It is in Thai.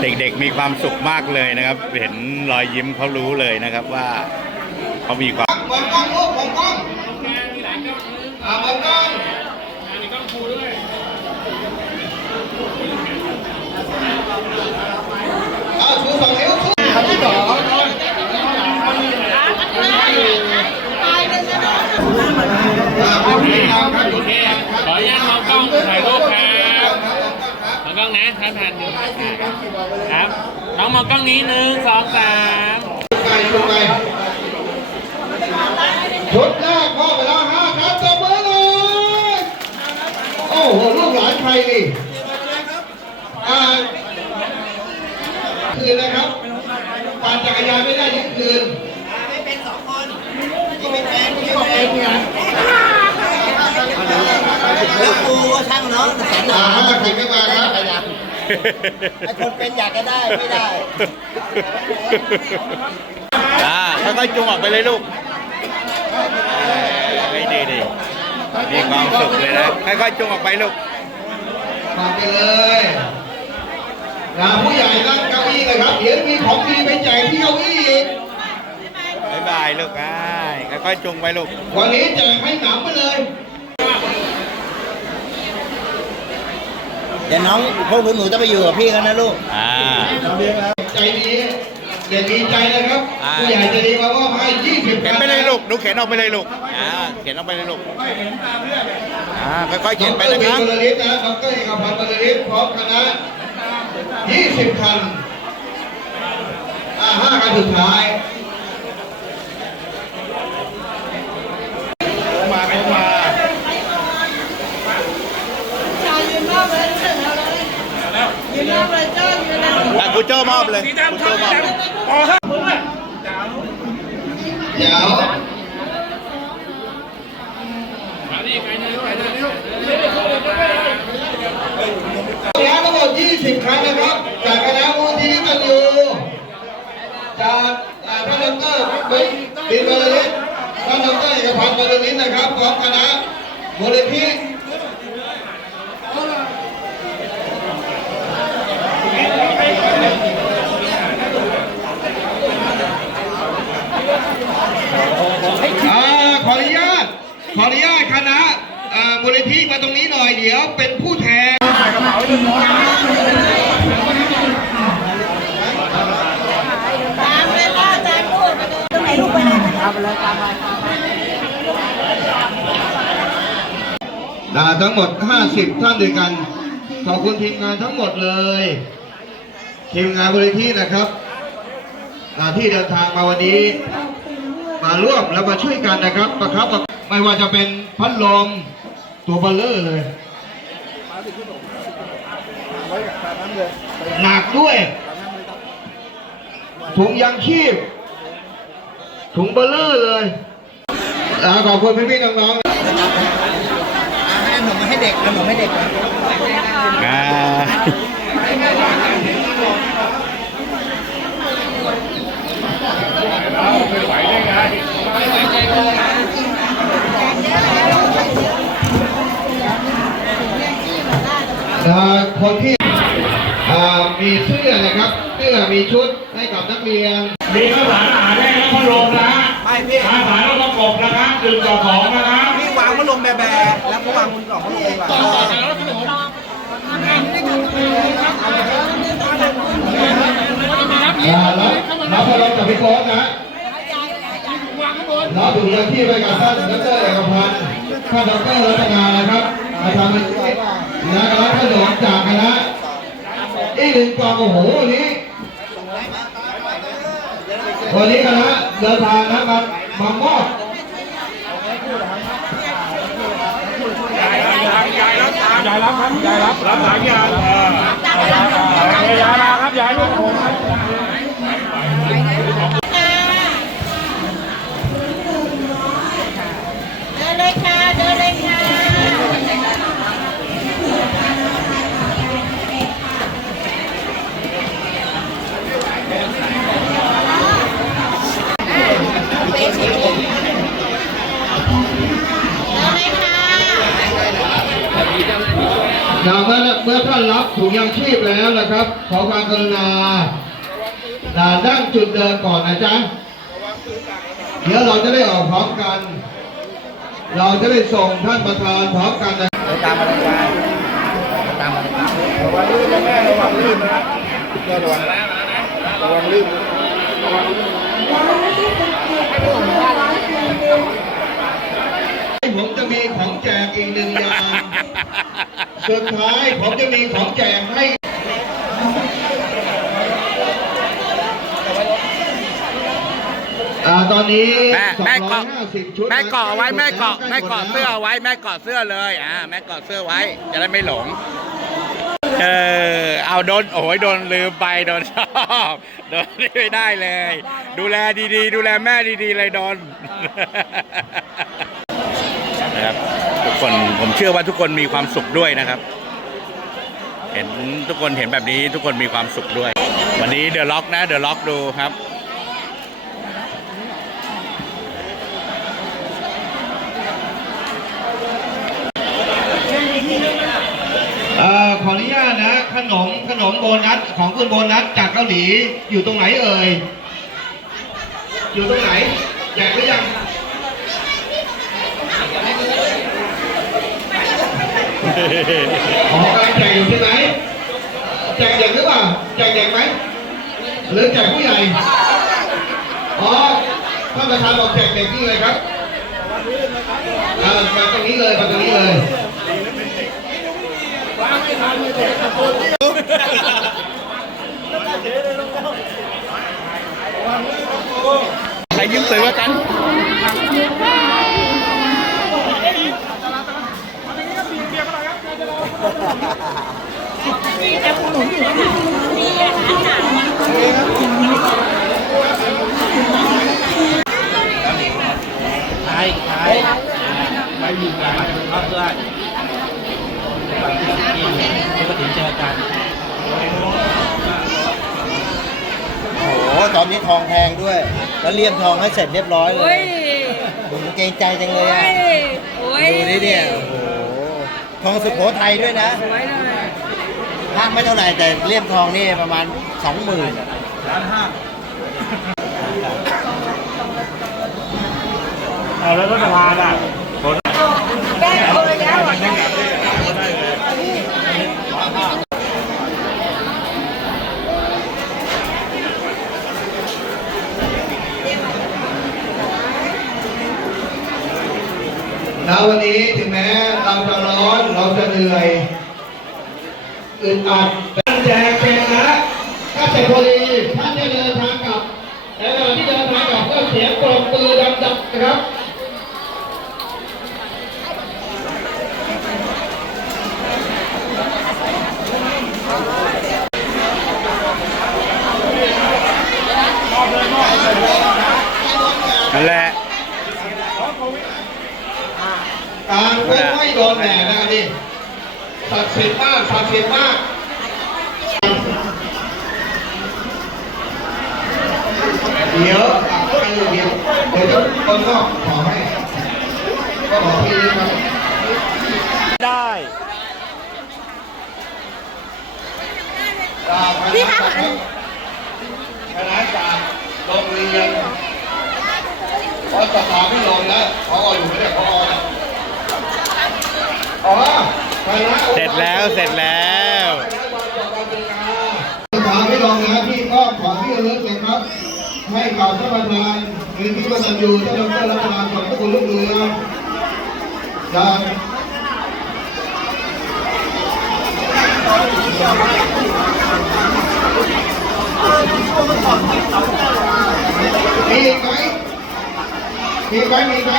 เด็กๆมีความสุขมากเลยนะครับ เห็นรอยยิ้มเขารู้เลยนะครับว่าเขามีความมองกล้องลูกมองกล้องอ่ามองกล้องอ่าชูสองนิ้วชูครับที่สองอ่าคุณพี่ครับครับคุณพี่ครับ ขออนุญาตมองกล้องถ่ายรูปครับมอง กล้องนะท่านผ่านดูครับ น้องมองกล้องนี้หนึ่งสองสามไปชูไปชุดแรกพ่อไปแล้วห้าครับตบมือเลยโอ้โหลูกหลานใครนี่อ่าคืนนะครับปั่นจักรยานไม่ได้ทั้งคืนแล้วกูก็ช่างเนาะแสนหอ่านาห้าสิบไม่มาครับ ไอ้คนเป็นอยากจะได้ไม่ได้อ่าค่อยๆจุงออกไปเลยลูกไม่ดีดีมีความสุขเลยนะค่อยๆจุงออกไปลูกมาไปเลยนะผู้ใหญ่นั่งเก้าอี้เลยครับเดี๋ยวมีของดีไปแจกที่เก้าอี้อีกบายบายลูกอ่าค่อยๆจุงไปลูก วันนี้แจกให้หนำไปเลย เดี๋ยวน้องพวกหนูจะไปอยู่กับพี่เขานะลูก อ่าใจดีเด็กดีใจนะครับอ่า ผู้ใหญ่ใจะดีมามอบให้ยี่สิบเข็นไปเลยลูกหนูเข็นออกไปเลยลูก อ่า เข็นออกไปเลยลูกอ่า ค่อยๆ เขีเข็ยนนไปไปนะนะคครัรับบดรลิศนะดรเอกพันธ์ดรลิศพร้อมคณะยี่สิบคันอ่าห้าคันสุดท้าย มาเข้ามา ยืนรอบเลยถึงแล้วเลยยืนรอบเลยเจ้ายืน รอบอะครูโจ้มอบเลยครูโจ้มอบเลยเดี๋ยวแล้วทั้งหมด20 ครั้งนะครับ จากคณะมูลที่นิตันยูจากอ่าท่านดรบินบินบรรลิศท่านดรเอกพันธ์บรรลิศนะครับพร้อมคณะมูลนิธิ อ่าขออนุญาต ขออนุญาตคณะอ่ามูลนิธิมาตรงนี้หน่อยเดี๋ยวเป็นผู้แทนตามเลยว่าอาจารย์พูดมาดูตรงไหนลูกไปเลยอ่าทั้งหมด 50 ท่านด้วยกัน ขอบคุณทีมงานทั้งหมดเลย ทีมงานบริที่นะครับที่เดินทางมาวันนี้ มาร่วมแล้วมาช่วยกันนะครับประครับประไม่ว่าจะเป็นพัดลมตัวเบลเลอร์เลยหนักด้วยถุงยางชีพถุงเบลเลอร์เลยอ่าขอบคุณพี่ๆน้องๆให้ขนมมาให้เด็กขนมให้เด็กนะอ่าเอ่อ คนที่เอ่อมีเสื้อนะครับ เสื้อมีชุดให้กับนักเรียน มีข้าวสารอาหารแห้งและพัดลมนะฮะไม่พี่อาหารแล้วก็กบนะครับหนึ่งต่อสองนะครับพี่วางพัดลมแบะๆแล้วก็วางบนกล่องพัดลมดีกว่าอ่ารับรับพลังจากพี่โค้ชนะ รับถุงยางชีพไปกับท่านดรเอกพันธ์ท่านดรรัตนานะครับมาทำเป็นะครับขนมจากคณะอีกหนึ่งกองโอ้โหวันนี้วันนี้คณะเดินทางนะครับมามอบยายรับครับยายรับรับหลายอย่างเออยายมาครับยายมาผม ยังชีพแล้วนะครับ ขอความกรุณาด่าดั้งจุดเดินก่อนนะจ๊ะเดี๋ยวเราจะได้ออกพร้อมกัน เราจะได้ส่งท่านประธานพร้อมกันนะตามมาตามตามมาตามระวังลื่นแม่ระวังลื่นนะระวังระวังลื่นระวังลื่น สุดท้ายผมจะมีของแจกให้อ่าตอนนี้แม่แม่เกาะ250ชุดแม่เกาะเอาไว้แม่เกาะใล้แม่หดเกาะแล้วเสื้อเอาไว้แม่เกาะเสื้อเลยอ่าแม่เกาะเสื้อไว้ จะได้ไม่หลงเออเอาโดนโอ้ยโดนลืมไปโดนชอบโดนนี่ไม่ได้เลย ดูแลดีๆ ดูแลแม่ดีๆเลยโดนนะครับ ทุกคนผมเชื่อว่าทุกคนมีความสุขด้วยนะครับ เห็นทุกคนเห็นแบบนี้ทุกคนมีความสุขด้วย วันนี้เดอะล็อกนะเดอะล็อกดูครับเอ่อขออนุญาตนะขนมขนมโบนัสของคุณโบนัสจากเกาหลีอยู่ตรงไหนเอ่ยอยู่ตรงไหนแจกหรือยัง ขอการแจกอยู่ที่ไหนแจกเด็กหรือเปล่าแจกเด็กไหมหรือแจกผู้ใหญ่อ๋อท่านประธานบอกแจกเด็กนี่เลยครับอ่ามาตรงนี้เลยมาตรงนี้เลยใครยืมซื้อกัน ขายขายไปอยู่กันเอาเสื้อนี่ก็ถึงเจอกันโอ้โหตอนนี้ทองแพงด้วย แล้วเลี่ยมทองให้เสร็จเรียบร้อยเลโอ้ยยผมเกรงใจจังเลโอ้ยอะยโอ้ยดูนี่เนี่ยโอ้โห ทองสุโขทัยด้วยนะสวยเลยภาคไม่เท่าไหร่แต่เลี่ยมทองนี่ประมาณสองหมื่นเอาแล้วรัฐบาลอะผลแก้เอาระยะห น่อยนะวันนี้ถึงแม้เราจะร้อนเราจะเหนื่อยอึดอัดแต่แจกเป็นนะถ้าเสร็จพอดีท่านจะเดินทางกลับและเวลาที่เดินทางกลับก็เสียงปรบมือดังๆนะครับนั่นแหละ การไม่ให้โดนแดดนะครับนี่ศักดิ์สิทธิ์มากศักดิ์สิทธิ์มากเดี๋ยวเออเดี๋ยวเดี๋ยวคนก็ขอให้ก็ขอพี่นี้ครับได้พี่คะคณะจากโรงเรียนพอสถาไม่ลงแล้วพออยู่ไม่ได้พอ เนี่ยอ๋อคณะเสร็จแล้วเสร็จแล้วสถาไม่ลงนะพี่ก็ขอที่ระลึกเลยครับ ให้กับท่านประธานหรือที่ประธานอยู่ท่านดรรัตนาขอบพระคุณลูกเรือจากมีอีกไหมมีไหมมีไหม